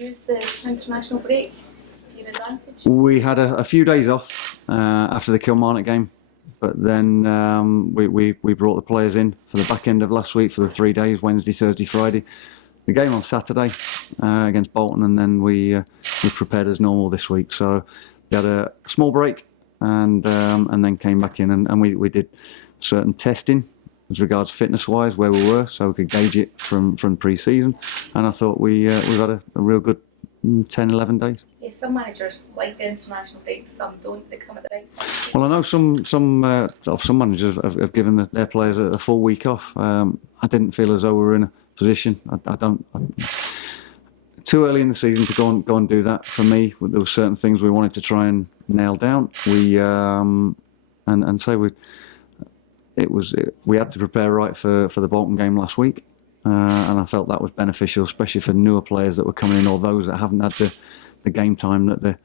use the international break to your advantage? We had a few days off after the Kilmarnock game, but then we brought the players in for the back end of last week for the 3 days, Wednesday, Thursday, Friday. The game on Saturday against Bolton, and then we prepared as normal this week. So we had a small break and then came back in and we did certain testing as regards fitness-wise where we were, so we could gauge it from pre-season. And I thought we've had a real good 10, 11 days. Yeah, some managers like the international breaks, some don't. They come at the right time. Well, I know some managers have given their players a full week off. I didn't feel as though we were in a position. Too early in the season to go and do that. For me, there were certain things we wanted to try and nail down. We had to prepare right for the Bolton game last week, and I felt that was beneficial, especially for newer players that were coming in or those that haven't had the game time that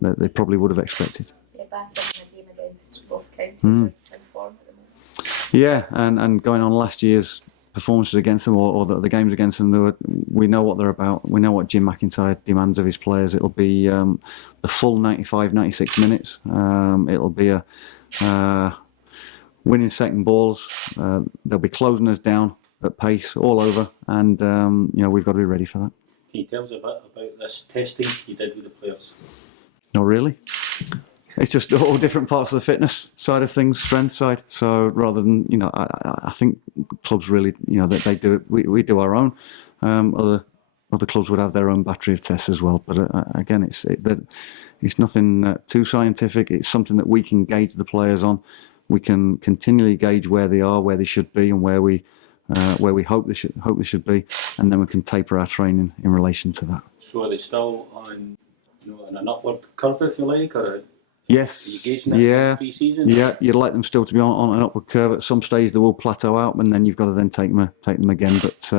they probably would have expected. Yeah, back in the game against Ross County in form at the moment. Yeah, and going on last year's performances against them or the games against them, we know what they're about. We know what Jim McIntyre demands of his players. It'll be the full 95, 96 minutes. It'll be a winning second balls. They'll be closing us down at pace all over, and we've got to be ready for that. Can you tell us a bit about this testing you did with the players? Not really. It's just all different parts of the fitness side of things, strength side. So rather than, I think clubs really, that they do it. We do our own. Other clubs would have their own battery of tests as well. But again, it's nothing too scientific. It's something that we can gauge the players on. We can continually gauge where they are, where they should be, and where we hope they should be, and then we can taper our training in relation to that. So are they still on an upward curve, if you like, or? Yes. Are you gauging that pre-season? Yeah, you'd like them still to be on an upward curve. At some stage, they will plateau out, and then you've got to then take them again. But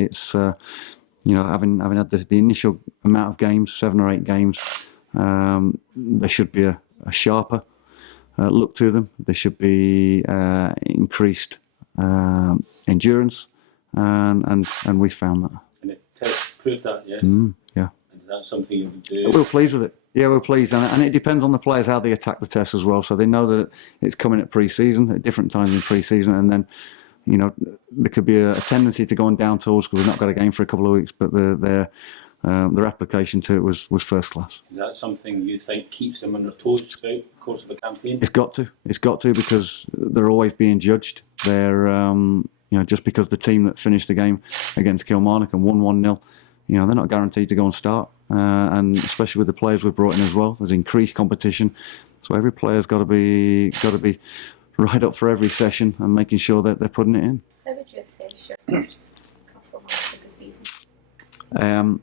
it's having had the initial amount of games, 7 or 8 games, there should be a sharper look to them. There should be increased endurance, and we found that. And the test proved that, yes. Yeah. And is that something you would do? We're pleased with it. Yeah, we're pleased, and it depends on the players how they attack the test as well. So they know that it's coming at pre-season, at different times in pre-season, and then there could be a tendency to go on down tools because we've not got a game for a couple of weeks. But their application to it was first class. Is that something you think keeps them on their toes throughout the course of a campaign? It's got to because they're always being judged. They're just because the team that finished the game against Kilmarnock and won 1-0. They're not guaranteed to go and start, and especially with the players we've brought in as well, there's increased competition. So every player's got to be right up for every session and making sure that they're putting it in. How would you assess your first couple of months of the season? I'm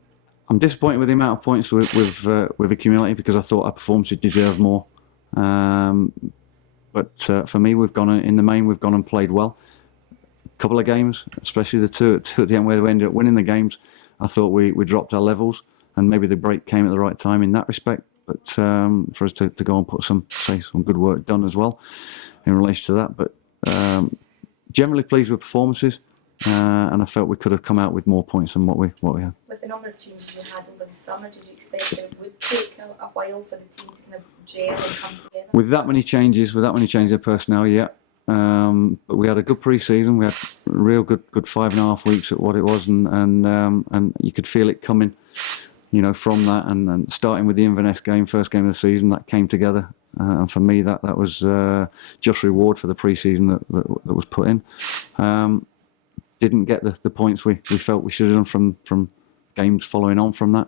disappointed with the amount of points we've accumulated because I thought our performance would deserve more. But for me, we've gone and played well. A couple of games, especially the two at the end where we ended up winning the games, I thought we dropped our levels, and maybe the break came at the right time in that respect. But for us to go and put some good work done as well in relation to that. But generally pleased with performances, and I felt we could have come out with more points than what we had. With the number of changes you had over the summer, did you expect it would take a while for the team to kind of gel and come together? With that many changes of personnel, yeah. But we had a good pre-season. We had real good 5.5 weeks at what it was, and you could feel it coming, from that. And starting with the Inverness game, first game of the season, that came together. And for me, that was just reward for the pre-season that was put in. Didn't get the points we felt we should have done from games following on from that.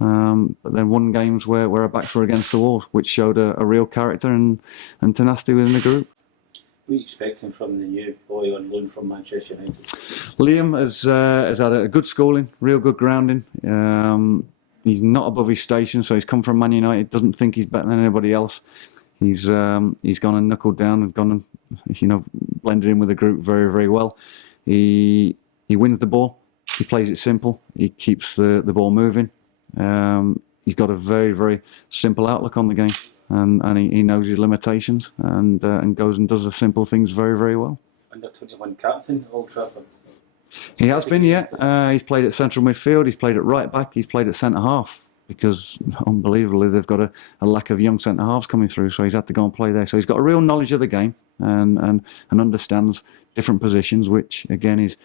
But then won games where our backs were against the wall, which showed a real character and tenacity within the group. What are you expecting from the new boy on loan from Manchester United? Liam has had a good schooling, real good grounding. He's not above his station, so he's come from Man United, doesn't think he's better than anybody else. He's gone and knuckled down and gone and blended in with the group very, very well. He wins the ball, he plays it simple, he keeps the ball moving. He's got a very, very simple outlook on the game. And he knows his limitations and goes and does the simple things very, very well. Under 21 captain at Old Trafford. He has been, yeah. He's played at central midfield, he's played at right back, he's played at centre half, because unbelievably they've got a lack of young centre halves coming through, so he's had to go and play there. So he's got a real knowledge of the game and understands different positions, which again is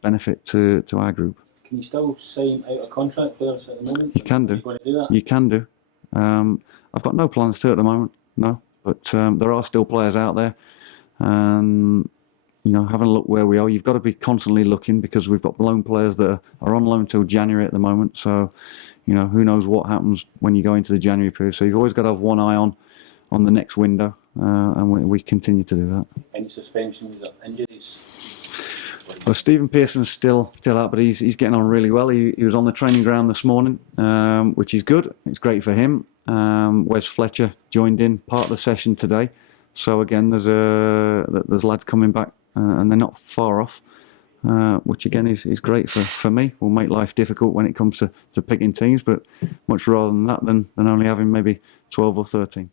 benefit to our group. Can you still sign out of contract players at the moment? You can do. Are you going to do that? You can do. I've got no plans to at the moment, no. But there are still players out there. You know, having a look where we are, you've got to be constantly looking, because we've got loan players that are on loan till January at the moment. So, you know, who knows what happens when you go into the January period. So you've always got to have one eye on the next window, and we continue to do that. Any suspensions or injuries? Well, Stephen Pearson's still out, but he's getting on really well. He was on the training ground this morning, which is good. It's great for him. Wes Fletcher joined in part of the session today. So again, there's lads coming back, and they're not far off, which again is great for me. Will make life difficult when it comes to picking teams, but much rather than that than only having maybe 12 or 13.